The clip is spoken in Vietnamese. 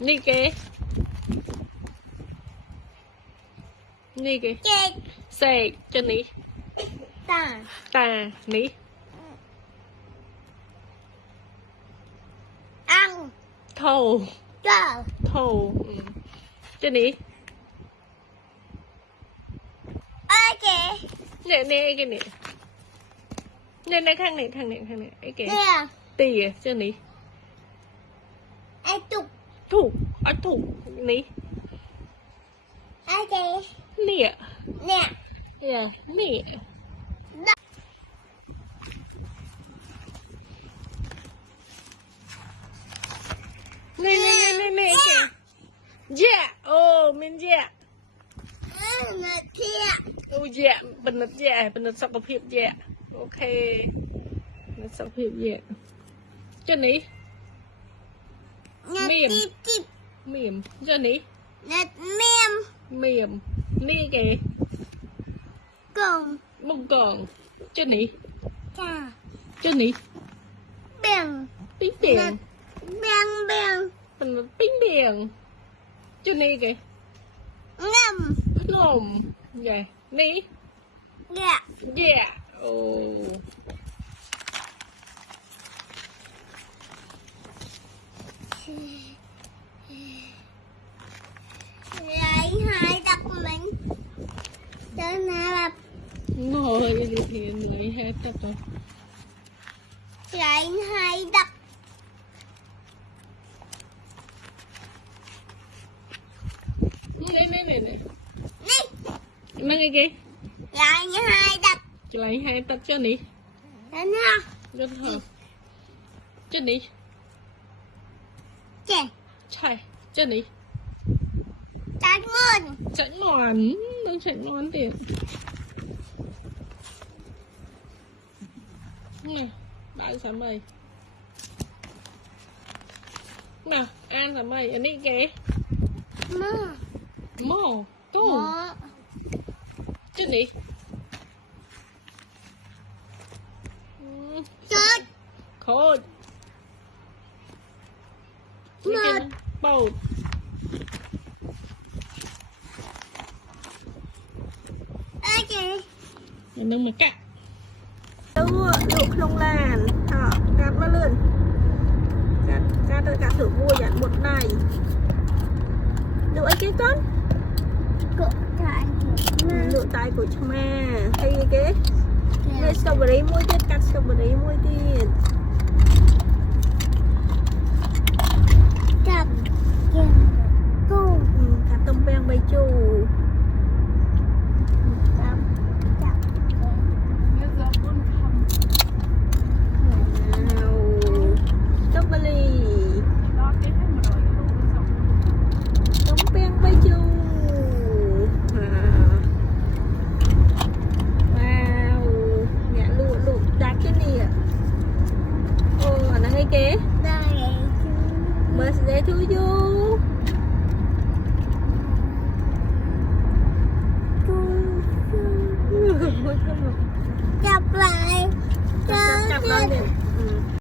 Ni kế. Ni kế. Xe chân ní. Tà ní. Ăn. Thầu. Thầu. Chân ní. Nè nè cái nè. Nè nè thằng này cái tì chân ní. Thủ thủ ní. Nè. Yeah, nè. Nè kìa. Dạ. Ô, mình dạ. Ô dạ, bình nực dạ, bình nực sọc hợp hiệp dạ. Ok. Nực sọc hiệp dạ. Chân ní. Mềm. Chân ní. Mềm. Ni kìa. Bông còn. Chân ní. Chân ní. Bính biển. Bình nực bính biển. Chân ní kìa. Ngồm. Dạ. Ní. Dạ. Ồ. Ngồi thì người hai tập rồi. Nè. Mang cái kia. Lại hai tập cho nỉ. Rất hợp. Cho nỉ. Chạy. Cho nỉ. Chạy ngon. Đang chạy ngon tiền. Nè. Bạn xả mây. Nào. Ăn xả mây. Anh đi kìa. Mò. Tô. Chứ nỉ. Khôi. Bầu. Nâng một cạ. Luộc không làn. Cắt nó lên. Cắt rồi cắt thử vua dặn một này. Lụa cái con. Lụa tay của chồng mà. Hay cái. Strawberry muối tiết. Cắt strawberry muối tiết.